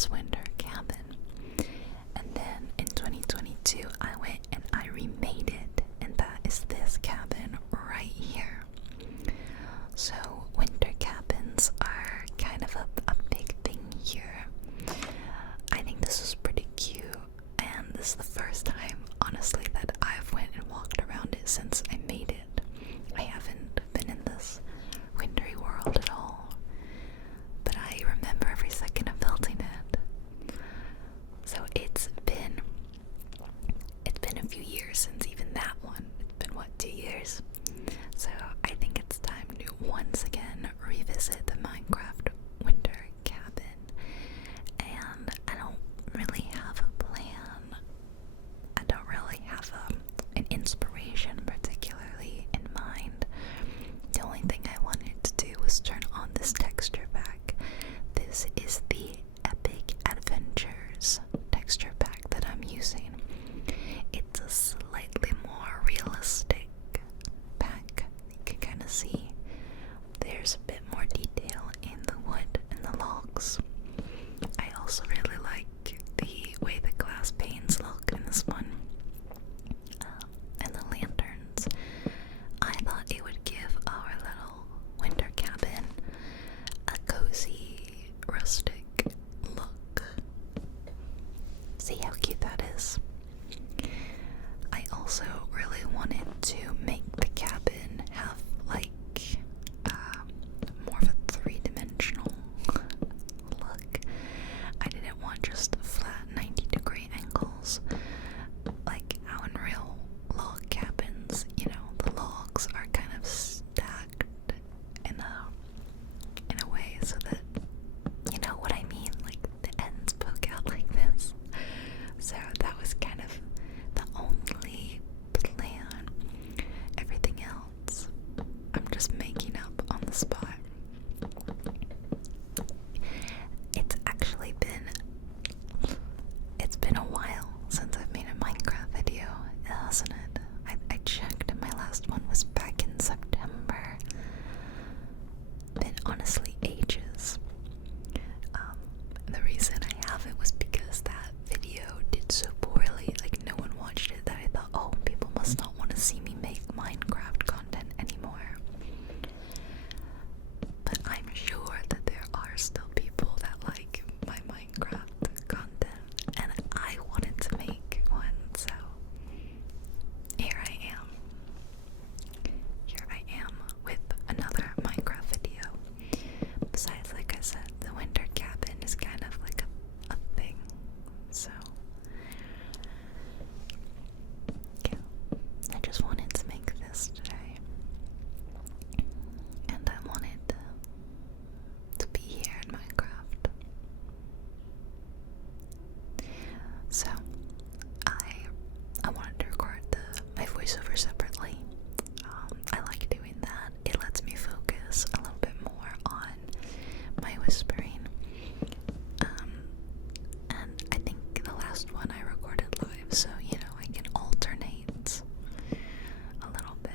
this winter cabin. And then in 2022, I went and I remade it, and that is this cabin right here. So winter cabins are kind of a big thing here. I think this is pretty cute, and this is the first time, honestly, that I've went and walked around it since I made it. I haven't been in this wintry world at all, but I remember every second of building it. So it's been a few years since even that one. It's been, what, 2 years? So I think it's time to once again revisit the Minecraft winter cabin. And I don't really have a plan. I don't really have an inspiration particularly in mind. The only thing I wanted to do was turn on this texture pack. This is the Epic Adventures texture pack that I'm using. It's a slightly more realistic pack. You can kind of see there's a bit more detail in the wood and the logs. I also really like the way the glass panes look in this one, and the lanterns. I thought it would give our little winter cabin a cozy, rustic look. See how cute that is? I also really wanted to make the cabin have like more of a three-dimensional look. I didn't want just flat 90-degree angles like how in real log cabins, you know, the logs are kind of stacked in a way so that, you know what I mean, like the ends poke out like this. So that was kind of the only plan. Everything else I'm just making up on the spot. It's been a while since I've made a Minecraft video, hasn't it? I checked and my last one was back in September. Been honestly ages. The reason I haven't was because that video did so poorly, like no one watched it, that I thought, oh, people must not want to see me make Minecraft content anymore. But I'm sure that there are still people that like my Minecraft content, and I wanted to make one, so here I am. Here I am with another Minecraft video. Besides, like I said, the winter cabin is kind of like a thing, so yeah, I just wanted to make this today, and I wanted to be here in Minecraft. So I wanted to record my voiceover separately. I like doing that. It lets me focus a little bit more on my whispering. And I think the last one I recorded live, so you know I can alternate a little bit.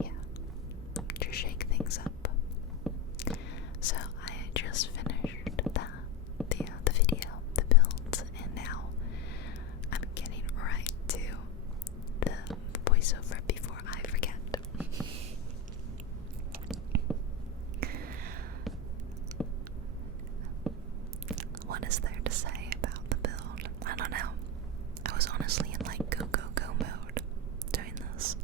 Yeah, to shake things up. So I just finished the video, the build, and now I'm getting right to the voiceover before I forget. What is there to say about the build? I don't know. I was honestly in like go mode doing this.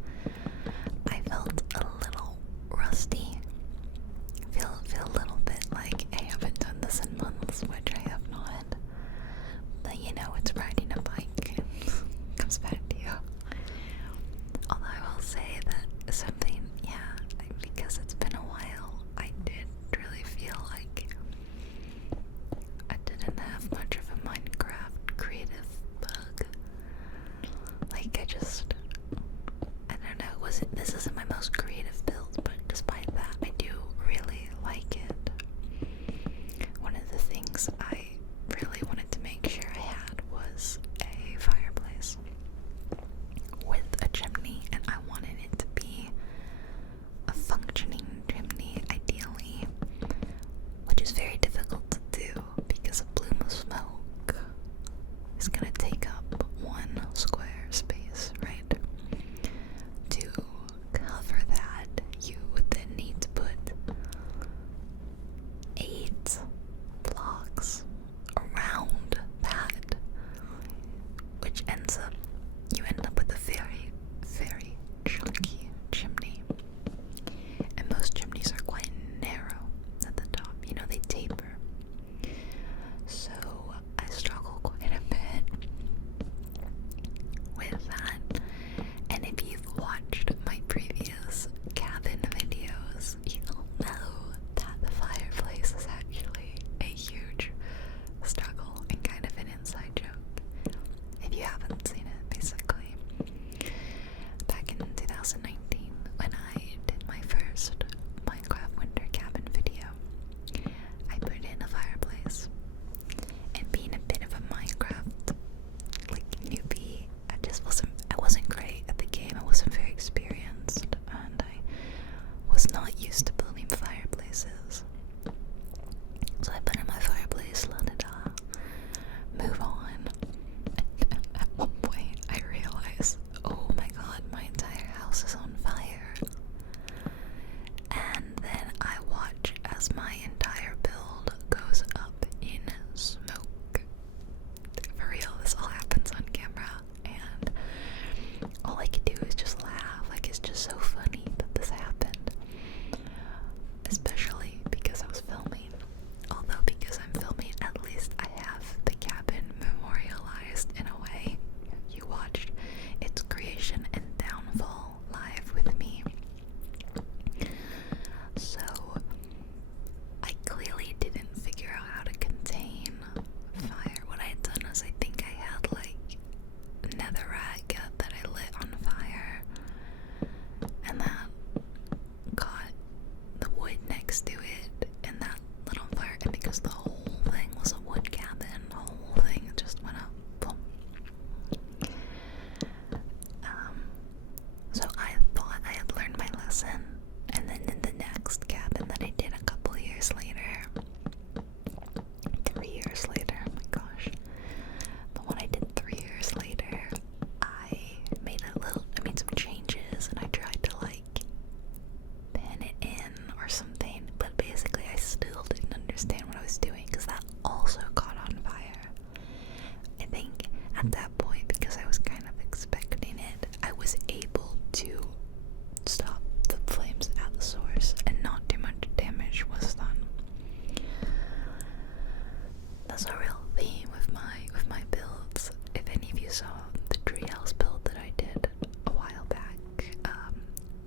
I felt a little rusty. Feel a little bit like I haven't done this in months, which I have not. But you know, it's riding a bike. It comes back to you. Although I will say that something, yeah, because it's been a while, I did really feel like I didn't have much of a Minecraft creative bug. Like I don't know, this isn't my most creative build, but despite that, I do really like it. One of the things I really wanted to make sure I had was a fireplace with a chimney, and I wanted it to be a functioning chimney, ideally, which is very difficult to do also caught on fire. I think at that point, because I was kind of expecting it, I was able to stop the flames at the source and not too much damage was done. That's a real theme with my builds. If any of you saw the treehouse build that I did a while back,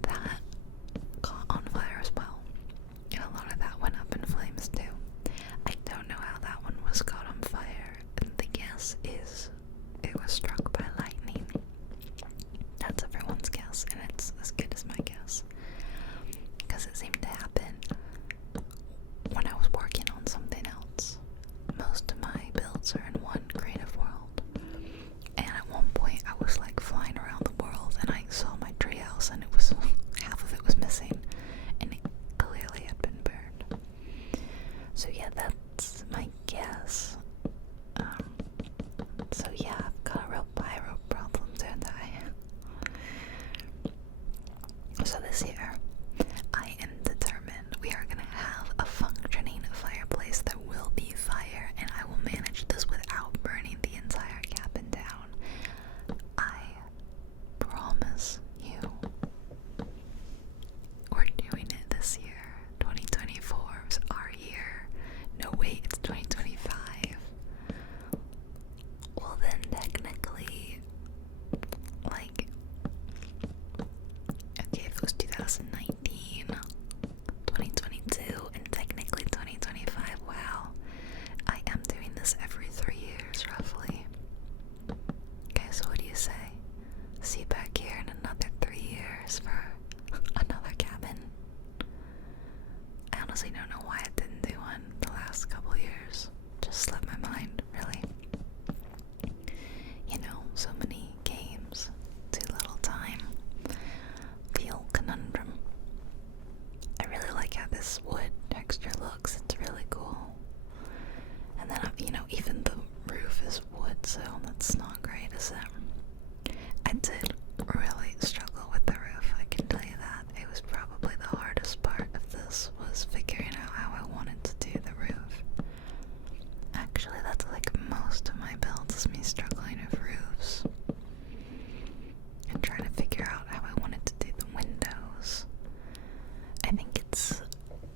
that caught on fire as well. And a lot of that went up in flames too. I don't know how that one was caught on fire, and the guess is it was struck by lightning. That's everyone's guess, and it's as good as my guess. Because it seemed to happen when I was working on something else. Most of my builds are in one creative world. And at one point I was like flying around the world and I saw my treehouse and it was half of it was missing and it clearly had been burned. So yeah, that's my guess. So yeah, I've got a real pyro problem, don't I? So this year, I am determined we are gonna have a functioning fireplace. There will be fire, and I will manage this without burning the entire cabin down. I promise you. We're doing it this year. 2024 is our year. No, wait, it's 2025. Well, then technically, like, okay, if it was 2019, 2022, and technically 2025, wow, I am doing this every 3 years, roughly. Okay, so what do you say? See you back here in another 3 years for another cabin. I honestly don't know why I didn't do one the last couple years. Just slipped my mind, really. You know, so many games, too little time. Feel conundrum. I really like how this wood texture looks. It's really cool. And then, you know, even the roof is wood, so that's not great, is it? I did really struggle with the roof, I can tell you that. It was probably the hardest part of this, was figuring out how I wanted to do the roof. Actually, that's like most of my builds, is me struggling with roofs. And trying to figure out how I wanted to do the windows. I think it's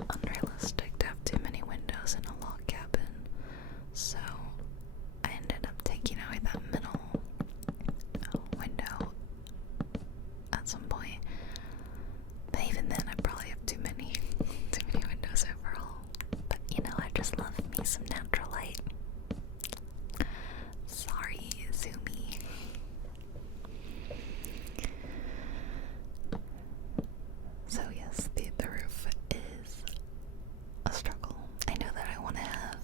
unrealistic to have too many windows in a log cabin. So I ended up taking away that middle window at some point. But even then, I probably have too many windows overall. But you know, I just love me some natural light. Sorry, Zoomy. So yes, the roof is a struggle. I know that I want to have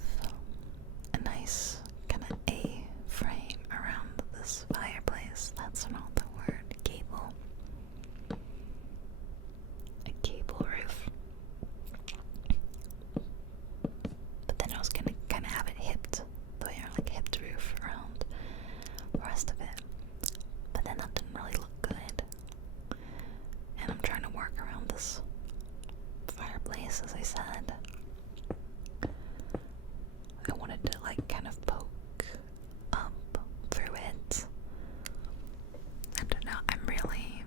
a nice kind of A-frame around this fireplace. That's not the word. Gable. A gable roof. But then I was gonna kind of have it hipped, the way like hipped roof around the rest of it. But then that didn't really look good. And I'm trying to work around this fireplace, as I said. I wanted to like kind of poke up through it. I don't know, I'm really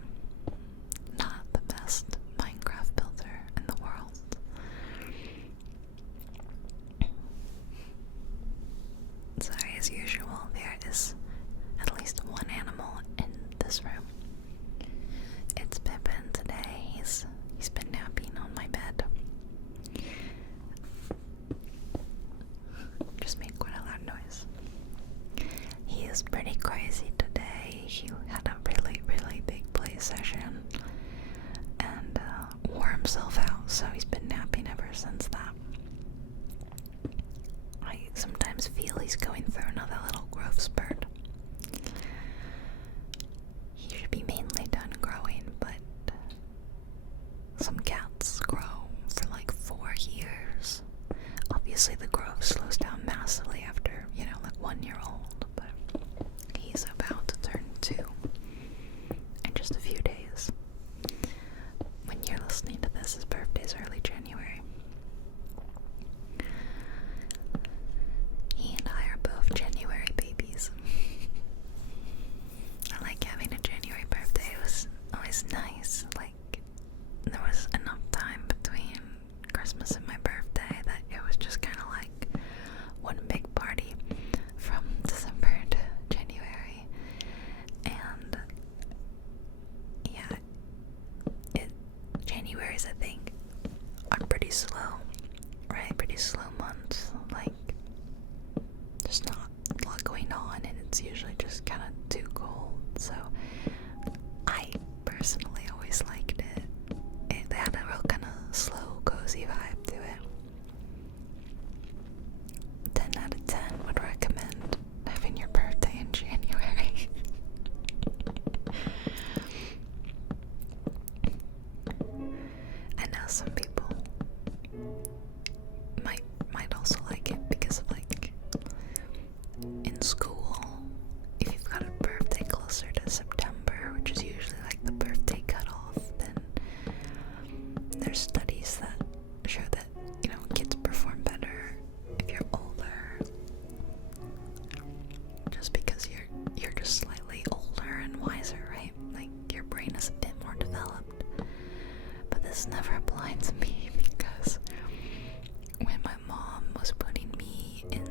not the best Minecraft builder in the world. Sorry, as usual, there is at least one animal in this room. It's Pippin today. He's been napping on my bed. Just made quite a loud noise. He is pretty crazy today. He had a really, really big play session and wore himself out, so he's been napping ever since that. I sometimes feel he's going through another little growth spurt. He should be mainly done growing, but some cats grow for like 4 years. Obviously the growth slows down massively after, you know, like 1 year old, but he's about to turn 2 in just a few days. When you're listening to this, his birthday's early January. just kind of too cold. So I personally always liked it. It had a real kind of slow, cozy vibe to it. 10 out of 10 would recommend having your birthday in January. I know some people might also like it because of, like, in school, if you've got a birthday closer to September, which is usually like the birthday cutoff, then there's studies that show that, you know, kids perform better if you're older, just because you're just slightly older and wiser, right? Like, your brain is a bit more developed. But this never applied to me because when my mom was putting me in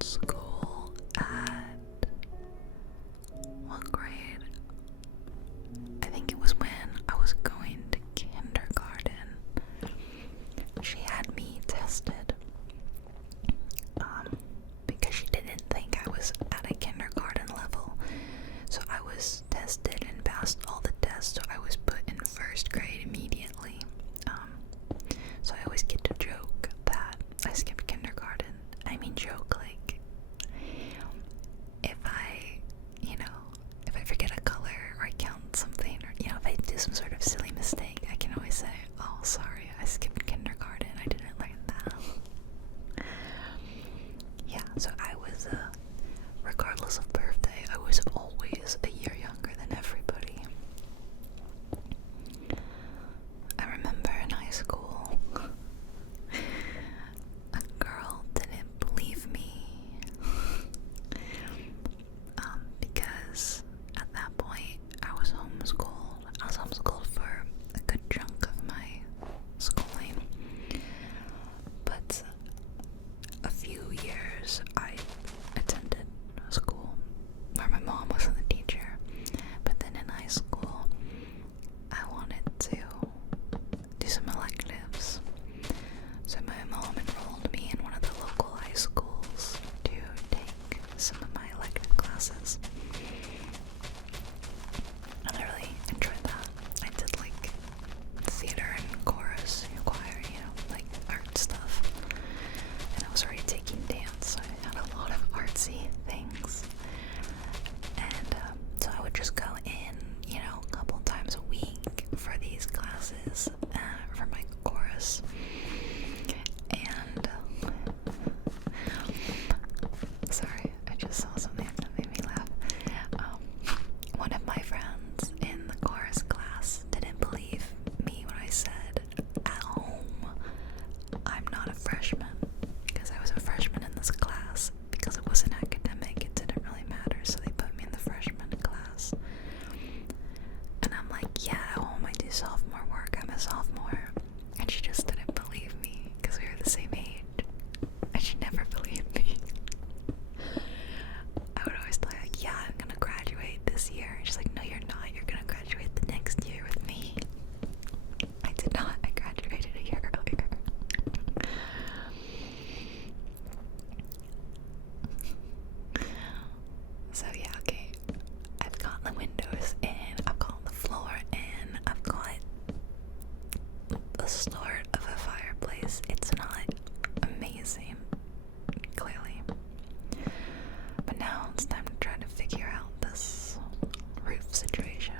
school at what grade? I think it was when I was going to kindergarten. She had me tested because she didn't think I was at a kindergarten level. So I was tested and passed all the tests, so I was put in first grade immediately. So I always get to joke that I skipped kindergarten. I mean, joke, like, if I forget a color or I count something, or, you know, if I do some sort of silly mistake, I can always say, oh, sorry, I skipped kindergarten, I didn't learn that. Yeah, so I was, regardless of birthday, I was always a year younger than everybody. I remember in high school, a girl didn't believe me because at that point I was homeschooled. I was homeschooled for a good chunk of my schooling, but a few years I attended school where my mom wasn't the teacher. But then in high school, I wanted to do some electives. So my mom enrolled me in one of the local high schools to take some of my elective classes. And I really enjoyed that. I did, like, theater and chorus and choir, you know, like art stuff. And I was already taking dance, so I had a lot of artsy things. And so I would just go in, you know, a couple times a week for these classes, for my chorus. And sorry, I just saw something that made me laugh. One of my friends in the chorus class didn't believe me when I said at home I'm not a freshman, because I was a freshman in this class. Because it wasn't academic, it didn't really matter, so they put me in the freshman class. And I'm like, yeah, at home I do sophomore work, I'm a sophomore. And she just didn't believe me because we were the same age, and she never believed me. I would always tell her, like, yeah, I'm gonna graduate this year. And she's like, no, you're not, you're gonna graduate the next year with me. I did not. I graduated a year earlier. So yeah, okay, I've got the windows in, I've got the floor in, I've got the start of a fireplace. It's not amazing, clearly, but now it's time to try to figure out this roof situation.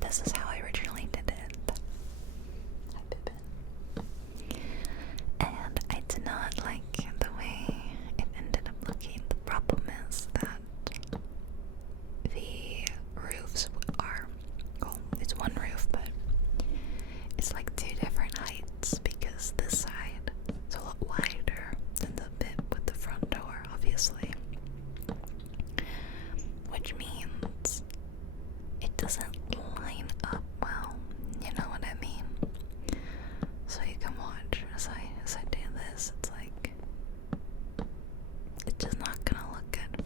This is how I originally did it. And I did not like the way it ended up looking. The problem is that the roofs are, well, it's one roof, but it's like two different heights, because this side is a lot wider than the bit with the front door, obviously. Which means it doesn't line up well, you know what I mean? So you can watch as I do this. It's like, it's just not gonna look good.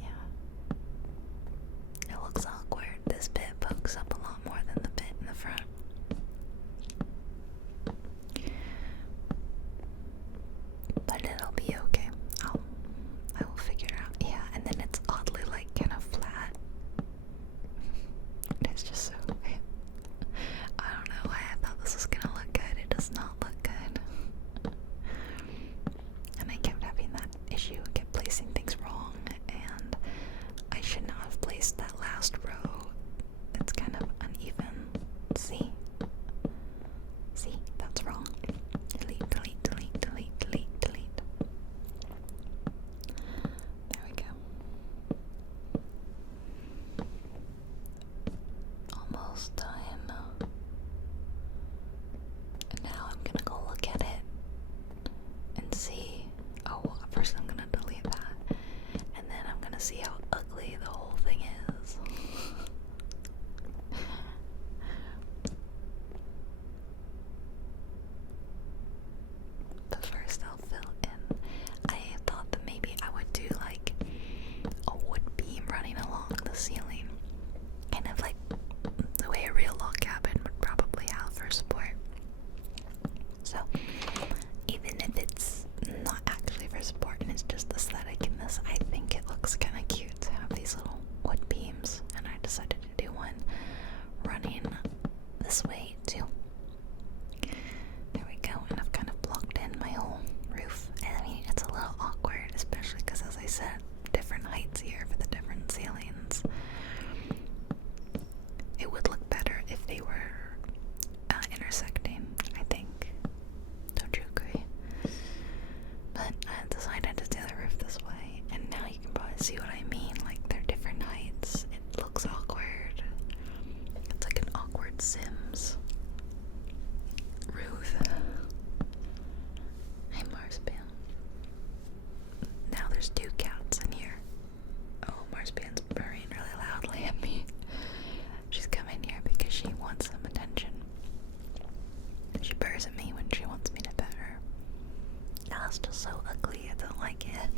Yeah. It looks awkward. This bit pokes up a lot more than the bit in the front. She purrs at me when she wants me to pet her. That's just so ugly, I don't like it.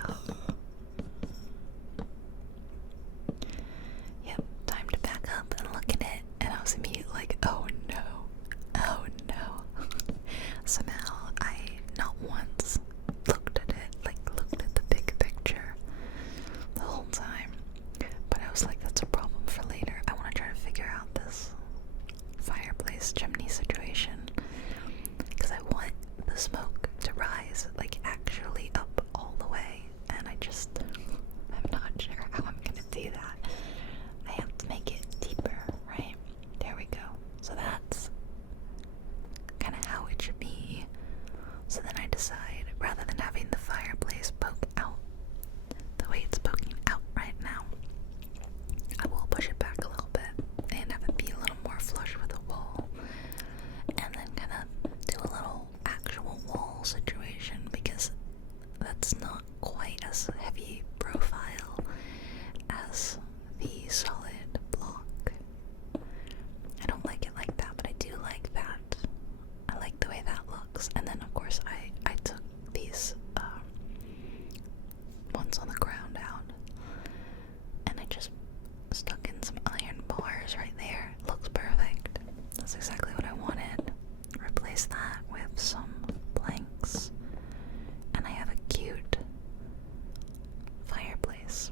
Oh. Yep, time to back up and look at it, and I was immediately like, oh no, oh no. Somehow I not once looked at it, like looked at the big picture the whole time. But I was like, that's a problem for later. I want to try to figure out this fireplace chimney situation, because I want the smoke to rise, like actually up all the way, and I'm not sure how I'm gonna do that. I have to make it deeper, right? There we go. So that's kind of how it should be. So then I decide, rather than having the fireplace poke out the way it's poking out right now, I will push it back a little bit and have it be a little more flush with the wall, and then kind of do a little actual wall situation, because that's not quite as heavy profile as the solid block. I don't like it like that, but I do like that. I like the way that looks. And then of course I took these ones on the ground out, and I just stuck in some iron bars right there. It looks perfect. That's exactly what I wanted. Replace that with some planks, and I have a cute fireplace.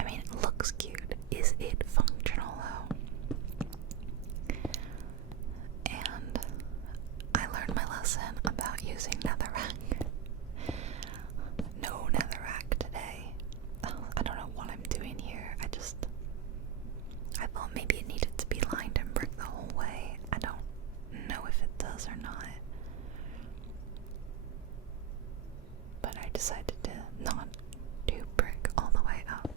I mean, it looks cute. Is it functional though? And I learned my lesson about using netherrack. No netherrack today. I don't know what I'm doing here. I thought maybe it needed to be lined in brick the whole way. I don't know if it does or not. But I decided to not do brick all the way up.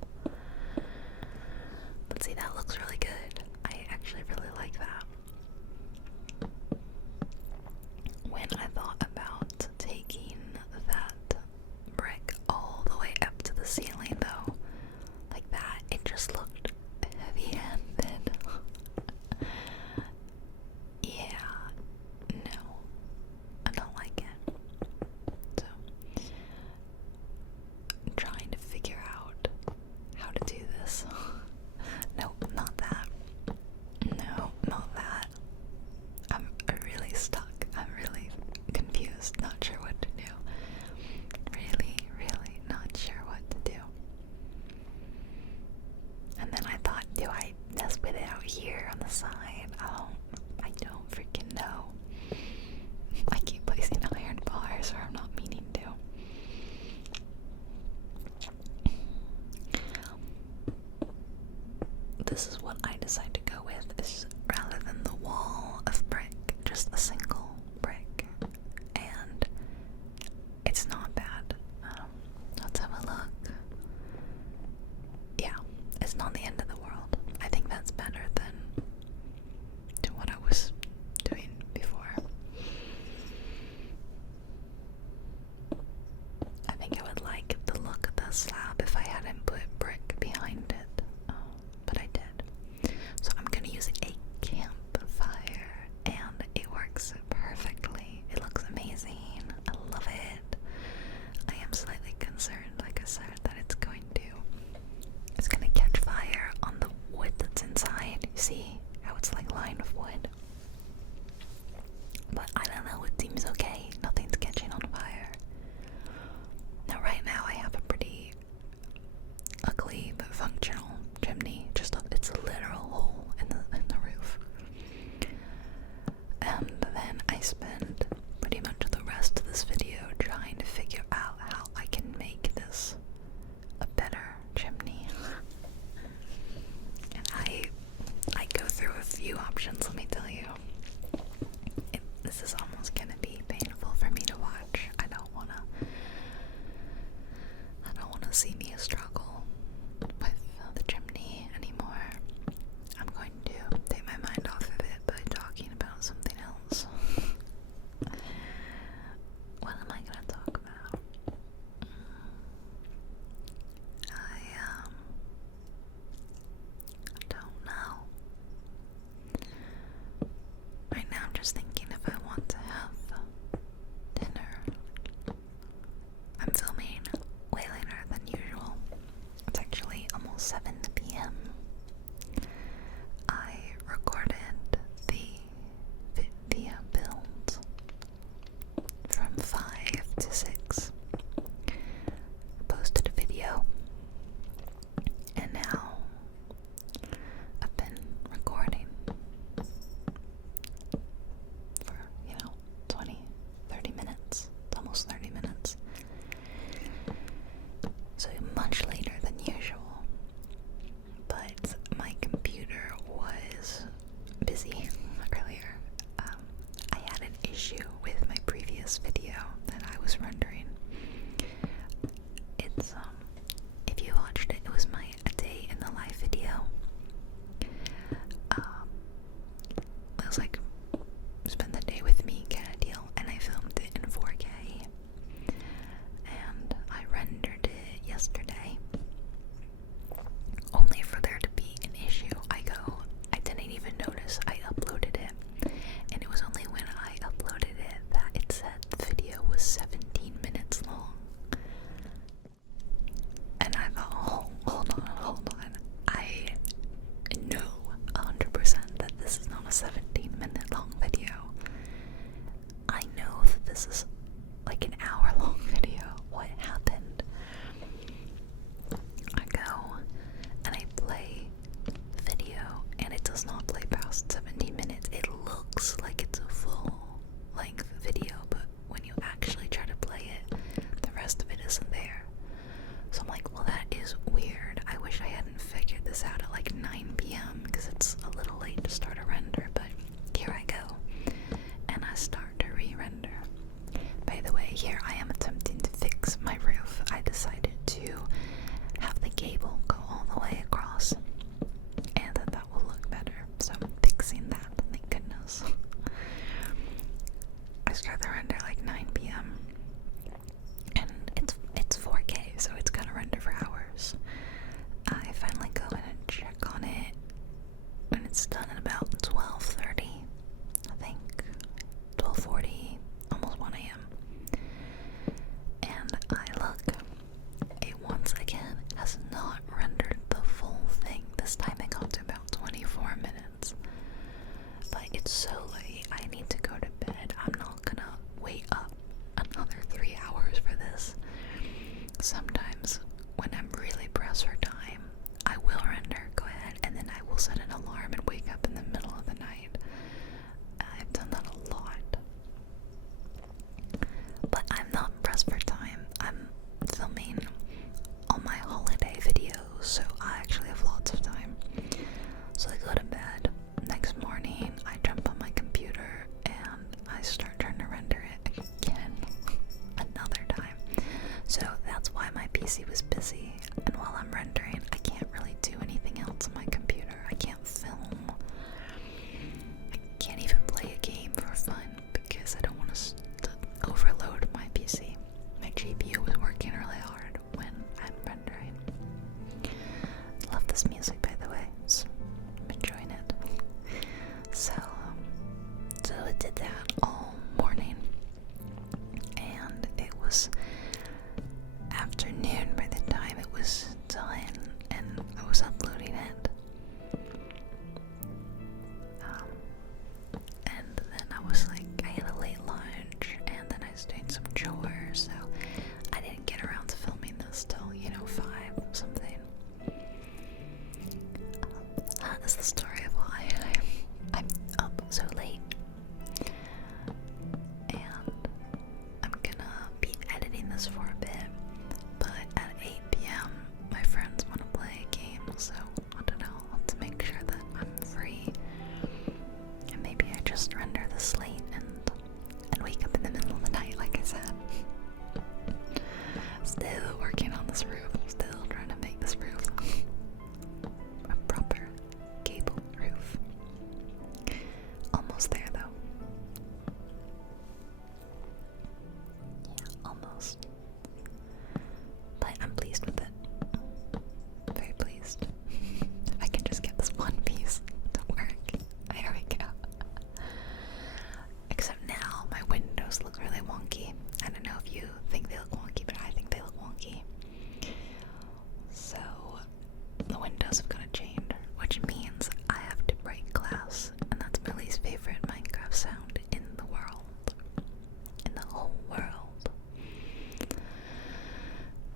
But see, that looks really good. I actually really like that. When I thought about taking that brick all the way up to the ceiling though, like that, it just looked heavy-handed. Yeah, no, I don't like it. So, I'm trying to figure out how to do this. Nope, not that. No, not that. I'm really stuck. I'm really confused, not sure what to do. Really not sure what to do. And then I thought, do I mess with it out here on the side? I don't freaking know. I keep placing iron bars where I'm not meaning to. This is what I decide to go with, is rather than the wall of brick, just a single brick. And it's not bad. Let's have a look. Yeah, it's not the end of the world. I think that's better than to what I was doing before. I think I would like the look of the slab if I hadn't put brick behind it, but I did. So I'm gonna use a campfire, and it works it's done at about 12:30, I think, 12:40, almost 1 a.m. And I look, it once again has not rendered the full thing. This time it got to about 24 minutes. But it's so late, I need to go to bed. I'm not gonna wait up another 3 hours for this. Sometimes when I'm really pressed for time, I will render, go ahead, and then I will set an alarm and wake up in the middle of the night. I've done that a lot. But I'm not pressed for time. I'm filming all my holiday videos, so I actually have lots of time. So I go to bed. Next morning, I jump on my computer and I start trying to render it again another time. So that's why my PC was busy, and while I'm rendering, I can't really do anything else on my computer. I can't film. I can't even play a game for fun because I don't want to overload my PC. My GPU was working really hard when I'm rendering. Love this music, by the way. So I'm enjoying it. So I did that all morning, and it was afternoon by the time it was done, and I was uploading it. And then I was like, I had a late lunch, and then I was doing some chores, so I didn't get around to filming this till, 5 something. That is the story of why I'm up so late. And I'm gonna be editing this for a bit, but at 8 p.m. my friends want to play a game, so I don't know, I'll have to make sure that I'm free. And maybe I just render this late and wake up in the middle of the night, like I said. Still working on this roof, still trying to make this roof a proper gable roof. Almost there though. Yeah, almost. But I'm pleased with it. Very pleased. If I can just get this one piece to work. There we go. Except now my windows look really wonky. I don't know if you think they look wonky, but I think they look wonky. So the windows have got to change, which means I have to break glass, and that's my least favorite Minecraft sound in the world. In the whole world.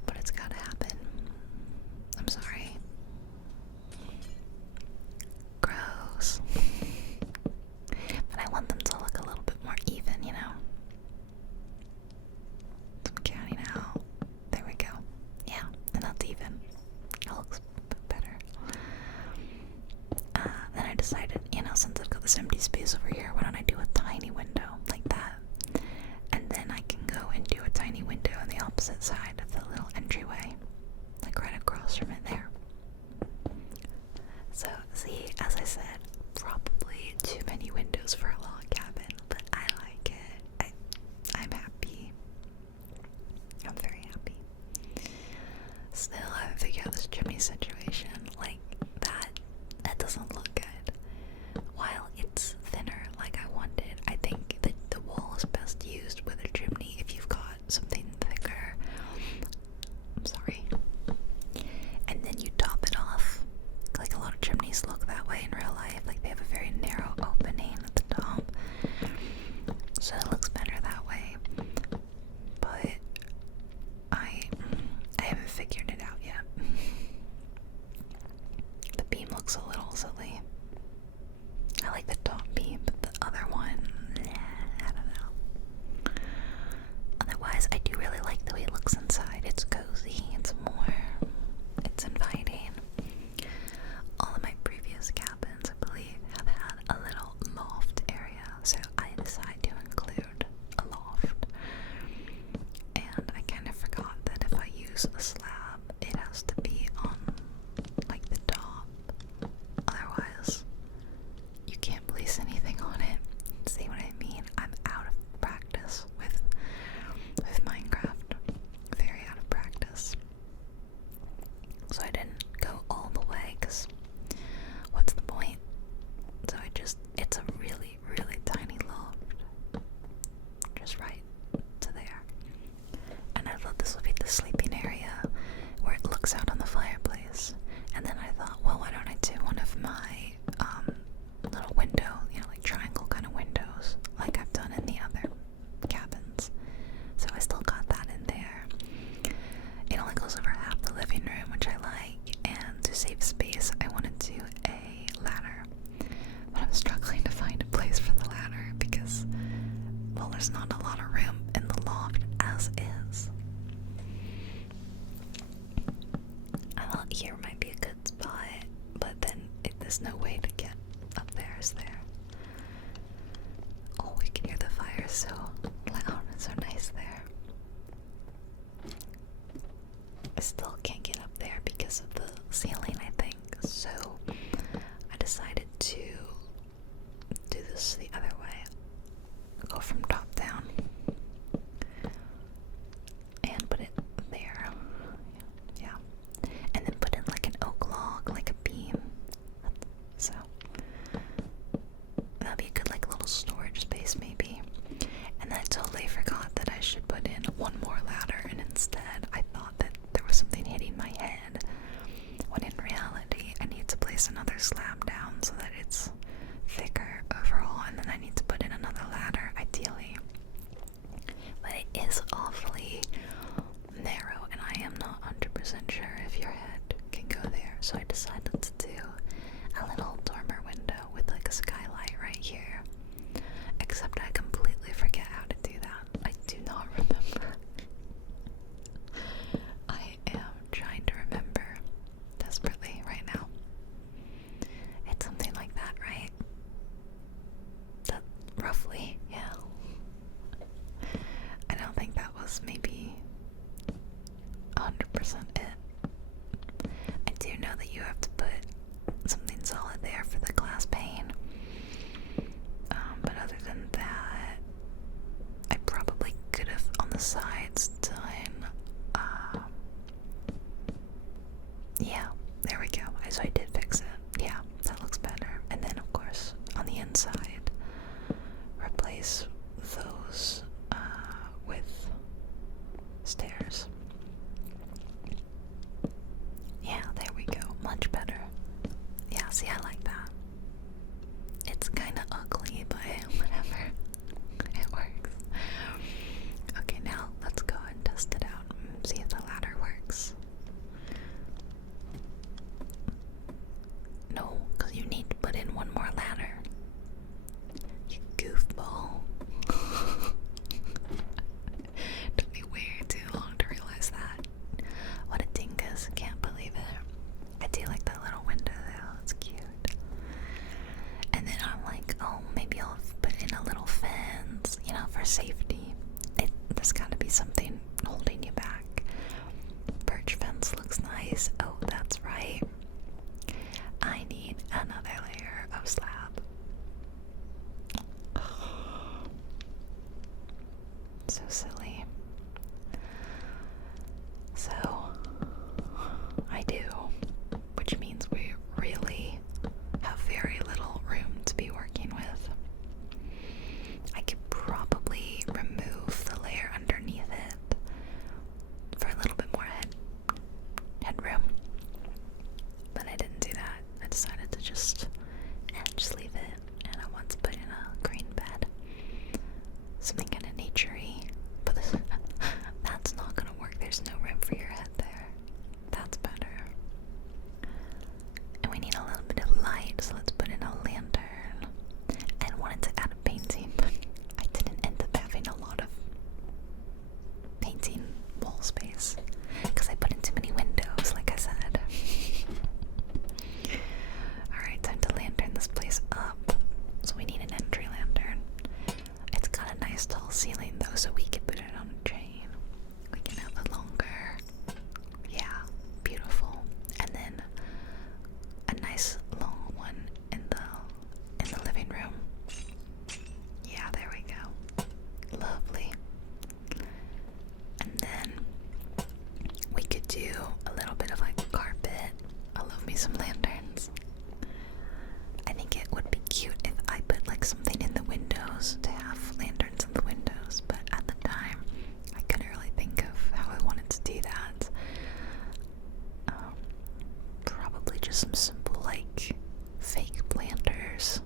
But it's gotta happen. I'm sorry. Gross. But I want them to look a little bit more even, I'm counting out. There we go. Yeah, and that's even. It looks better. Then I decided, since I've got this empty space over here, why don't I do a tiny window like that? And then I can go and do a tiny window on the opposite side of the little entryway, like right across from it there. So, see, as I said, probably too many windows for a log cabin, but I like it. I'm happy. I'm very happy. Still haven't figured out this chimney situation. Like, that doesn't look good. While it's thinner like I wanted, I think that the wall is best used with a chimney if you've got something thicker. I'm sorry. And then you top it off. Like, a lot of chimneys look that way in real life. Like, they have a very narrow opening at the top. So it looks better that way. But I haven't figured it out yet. The beam looks a little silly. I like the top beam, but the other one, I don't know. Otherwise, I do really like the way it looks inside. It's cozy, it's inviting. All of my previous cabins, I believe, have had a is no way to get up there, is there? Oh, we can hear the fire so loud and so nice there. I still can't get up there because of the ceiling, I think. So I decided to do this the other way. Go from top down and put it there. Yeah. And then put in like an oak log, like a beam. So that'll be a good like little storage space maybe. And I totally forgot that I should put in one more ladder, and instead I thought that there was something hitting my head, when in reality I need to place another slab down so that it's thicker overall, and then I need to put in another ladder ideally. But it is awfully narrow, and I am not 100% sure if your head can go there, so I decided to do a little dormer window with like a skylight right here. Except I completely forget how to do that. I do not remember. I am trying to remember desperately right now. It's something like that, right? That roughly, yeah. I don't think that was maybe 100% it. I do know that you have to put something solid there for the glass pane. But other than that, I probably could have on the sides done, yeah, there we go. So I did fix it. Yeah, that looks better. And then of course, on the inside, replace those with stairs. Yeah, there we go. Much better. Yeah, see, I like that. It's kind of ugly, but whatever. It works. Okay, now let's go and test it out and see if the ladder works. No, because you need to put in one more ladder. You goofball. Took me way too long to realize that. What a dingus. Can't believe it. I do like that little window though. It's cute. And then I'm like, oh, maybe I'll put in a little fence, you know, for safety. There's gotta be something holding you back. Birch fence looks nice. Oh, that's right. I need another layer of slab. So silly. So, I do. Which means we really have very little room to be working with. I could probably remove the layer underneath it for a little bit more headroom, but I didn't do that. I decided to just leave it, and I want to put in a green bed, something kind of naturey. But that's not gonna work. There's no room for your head there. That's better. And we need a little bit of light, so let's put in a lantern. I wanted to add a painting, but I didn't end up having a lot of painting wall space because I put in too many windows, like I said. Alright, time to lantern this place up. So we need an entry lantern. It's got a nice tall ceiling though, so we can put it on a chain. We can have it longer. Yeah, beautiful. And then a nice long one in the living room. Yeah, there we go. Lovely. And then we could do a little bit of like carpet. I love me some lanterns. I think it would be cute if I put like something in the windows to have lanterns in the windows, but at the time I couldn't really think of how I wanted to do that. Probably just some simple like fake planters.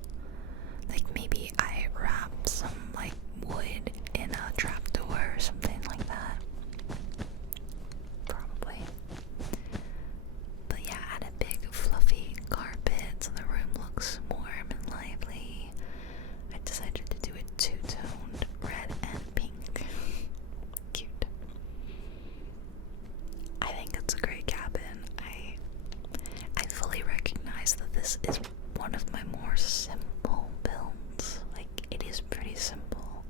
Like maybe I wrap some like wood in a trapdoor or something like that. Probably. But yeah, add a big fluffy carpet so the room looks warm and lively. I decided to do it two-toned, red and pink. Cute. I think it's a great cabin. I fully recognize that this is one of my more simple builds. Like, it is pretty simple,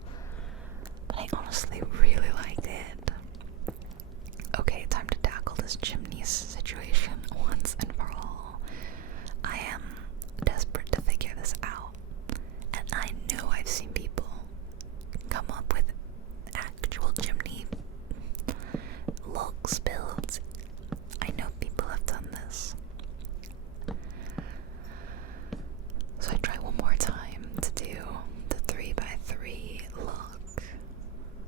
but I honestly really liked it. Okay, time to tackle this chimneys situation once and for all. I am desperate to figure this out, and I know I've seen people come up with actual chimney looks builds. I know people have done this. So I try one more time to do the 3x3 look.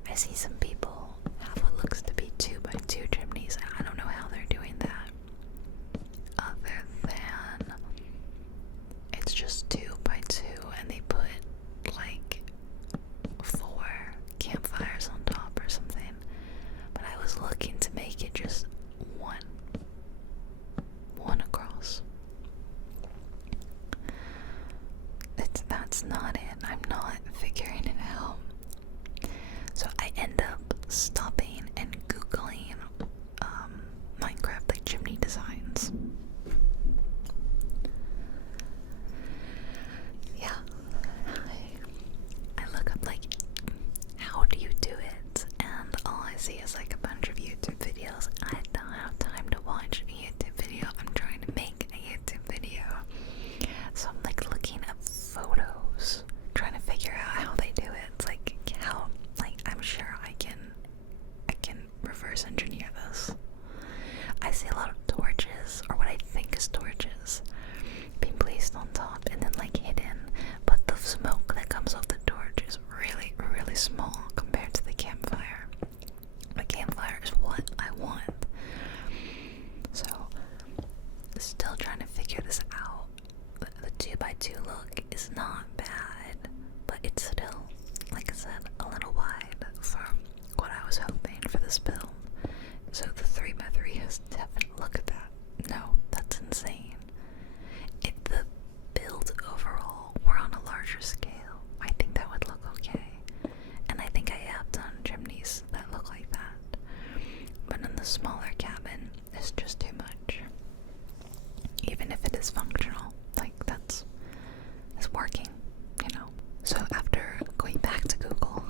I see some people have what looks to be 2x2 chimneys, and I don't know how they're doing that. Other than it's just 2x2 and they put like 4 campfires on top or something. But I was looking to make it just one across. That's not it. I'm not figuring it out. So I end up stopping and Googling Minecraft like chimney designs. Yeah, I look up like, how do you do it? And all I see is like a bunch of YouTube videos. I don't have time to watch a YouTube video. I'm trying to make a YouTube video. So I'm like looking up photos, trying to figure out how they do it. It's like, how, like, I'm sure I can reverse engineer this. I see a lot of torches, or what I think is torches, being placed on top and then like hidden, but the smoke that comes off the torch is really, really small compared to the campfire. The campfire is what I want. So, still trying to figure this out. The 2x2 look is not bad, but it's still, like I said, a little wide for what I was hoping for this build. So the 3x3 is definitely, look at that. No, that's insane. If the build overall were on a larger scale, I think that would look okay. And I think I have done chimneys that look like that. But in the smaller cabin, it's just too much. Even if it is functional, like it's working, you know. So after going back to Google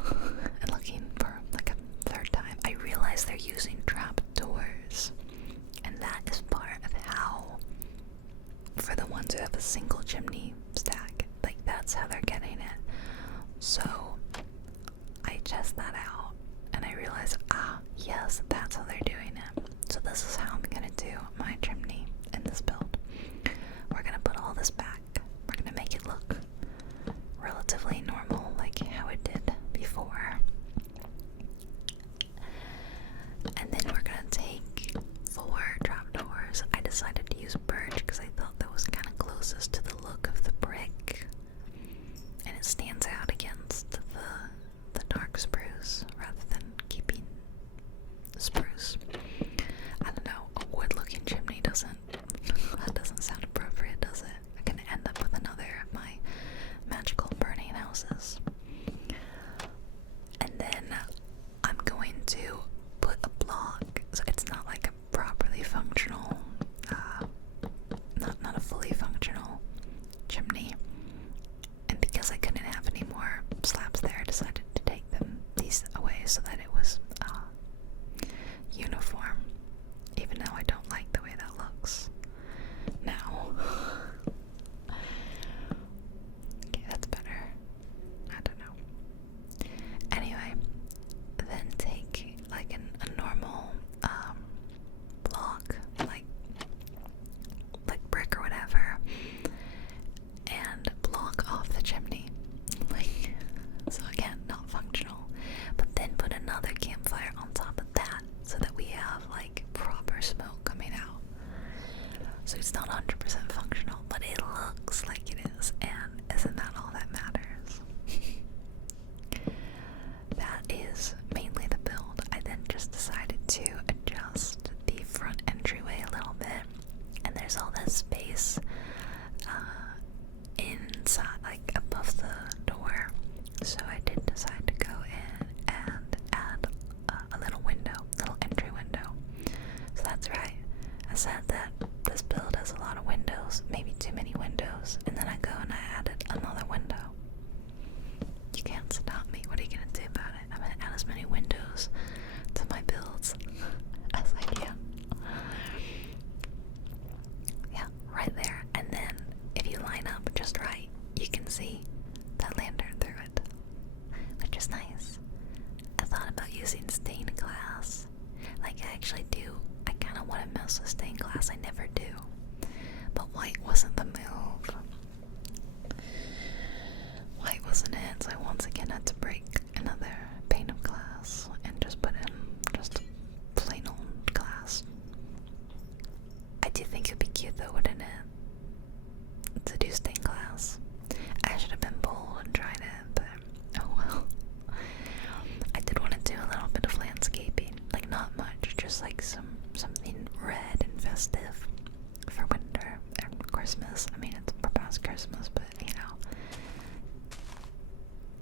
and looking for like a third time, I realized they're using trap doors, and that is part of how, for the ones who have a single chimney stack, like that's how they're getting it. So I test that out and I realized, yes, that's how they're doing it. So this is how I'm gonna do my chimney in this build. We're gonna put all this back. We're gonna make it look relatively normal, like how it did before. And then we're gonna take 4 trapdoors. I decided to use birch because I thought that was kind of closest to the look of the brick, and it stands out against the dark spruce rather than keeping the spruce. I don't know, a wood-looking chimney doesn't sound appropriate, does it? I'm gonna end up with another of my magical burning houses. And then I'm going to put a block, so it's not like a properly functional, not a fully functional chimney. And because I couldn't have any more slabs there, I decided to take these away so that it was uniform, even though I don't like the way that looks now. Okay, that's better. I don't know. Anyway, then take like a normal block, like brick or whatever, and block off the chimney. Like, so again, not functional. But then put another campfire on top of that so that we have like proper smoke coming out. So it's not 100% functional, but it looks like it is, and isn't that all that matters? That is mainly the build. I then just decided to adjust the front entryway a little bit, and there's all this space inside, like above the door. So I did decide to go in and add a little window, little entry window. So that's right. I said that this build has a lot of windows, maybe too many windows, and then I to do stained glass. I should have been bold and tried it, but oh well. I did want to do a little bit of landscaping, like not much, just like something red and festive for winter and Christmas. I mean, it's past Christmas, but you know.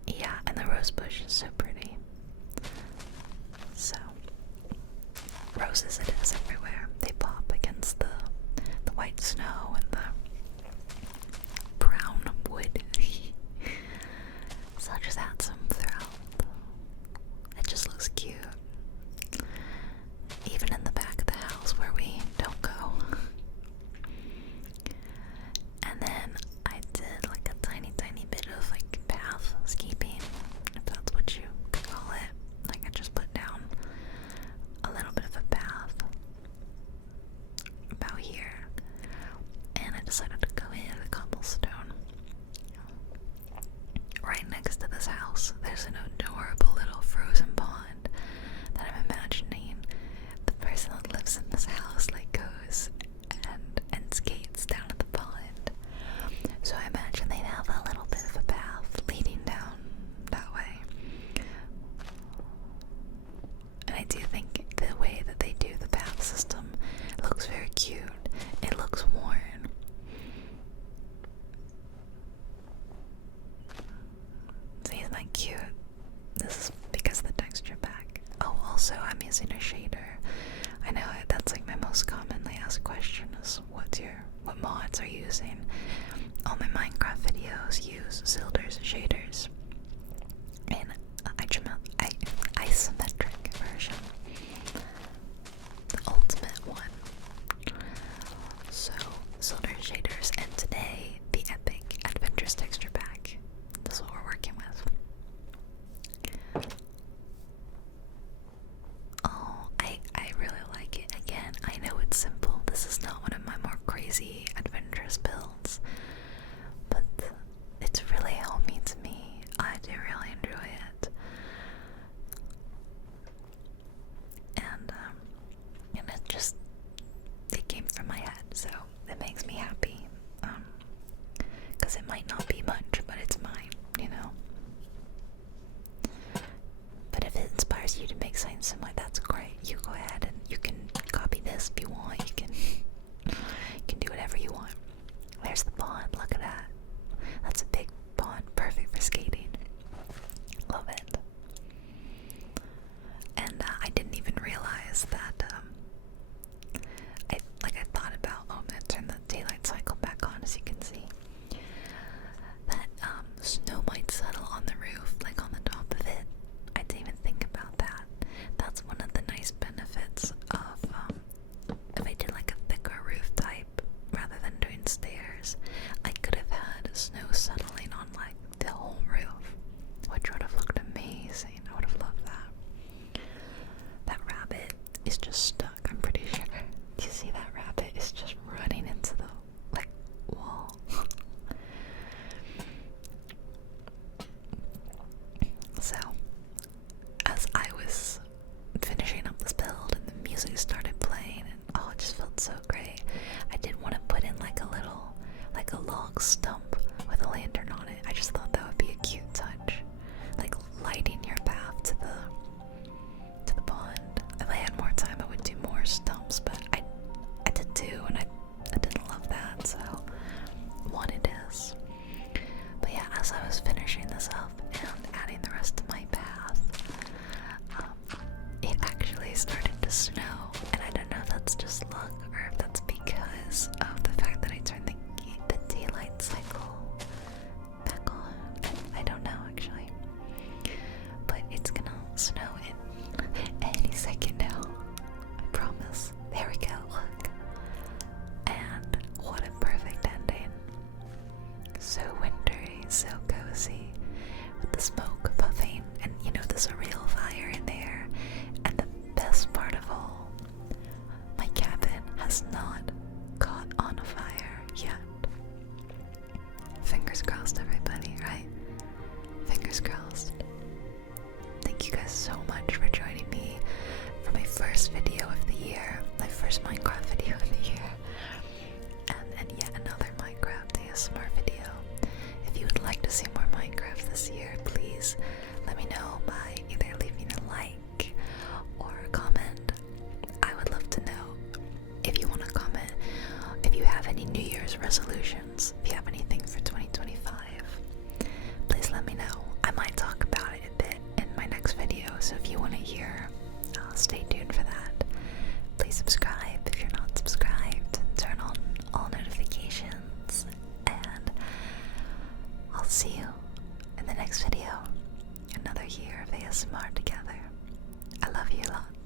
Yeah, and the rose bush is so pretty. So, roses it is everywhere. They pop against the white snow and the brown wood. So I'll just add some throughout. It just looks cute. Even in the back of the house where we don't go. And then I did like a tiny bit of like pathscaping, if that's what you could call it. Like I just put down a little bit of a path about here, and I decided to go in the cobblestone. Right next to this house, there's an adorable little frozen pond that I'm imagining the person that lives in this house like goes and skates down at the pond. So I imagine they'd have a little bit of a path leading down that way. And I do think the way that they do the path system looks very cute. It looks worn. See, isn't that cute? This is because of the texture pack. Oh, also, I'm using a shader. I know that's like my most commonly asked question is what mods are you using? All my Minecraft videos use Sildur's shaders in isometric version, the ultimate one. So Sildur shaders, and today the epic adventures texture pack. That's what we're working with. Oh, I really like it. Again, I know it's simple. This is not one of my more crazy adventurous builds, but it's really homey to me. I do really enjoy it. And it came from my head, so it makes me happy. Because it might not be much, but it's mine, you know? But if it inspires you to make something similar, that's great. You go ahead and you can copy this if you want. You can do whatever you want. There's the pond. Look at that. That's a big pond, perfect for skating. Love it. And I didn't even realize that. I thought about. Oh, I'm gonna turn the daylight cycle back on, as you can see. That snow might settle on the roof, like on the top of it. I didn't even think about that. That's one of the nice benefits of if I did like a thicker roof type rather than doing stairs. I could have had snow settling on like the whole roof, which would have looked amazing. I would have loved that. That rabbit is just stuck, I'm pretty sure. Do you see that rabbit is just running into the like wall? So, as I was finishing up this build and the music started playing, and oh, it just felt so great. I did want to put in like a log stump with a lantern on it. I just thought that would be a cute touch, like lighting your path to the pond. If I had more time, I would do more stumps, but I did two, and I didn't love that, so one it is. But yeah, as I was finishing this up and adding the rest of my path, it actually started to snow, and I don't know if that's just luck or if that's because of the fact that I turned the daylight cycle back on. I don't know actually, but it's gonna snow in any second now. I promise. There we go. Look, and what a perfect ending. So wintry, so cozy, with the smoke puffing, and you know there's a real fire in there. And the best part of all, my cabin has not caught on fire yet. Fingers crossed, everybody, right? Fingers crossed. Thank you guys so much for joining me for my first video of the year, my first Minecraft video of the year, and yet another Minecraft ASMR please let me know by either leaving a like or a comment. I would love to know. If you want to comment, if you have any New Year's resolutions, if you have anything for 2025, please let me know. I might talk about it a bit in my next video, so if you want to hear, stay tuned for that. Please subscribe if you're not subscribed, turn on all notifications, and I'll see you in the next video. Another year of ASMR together. I love you lots.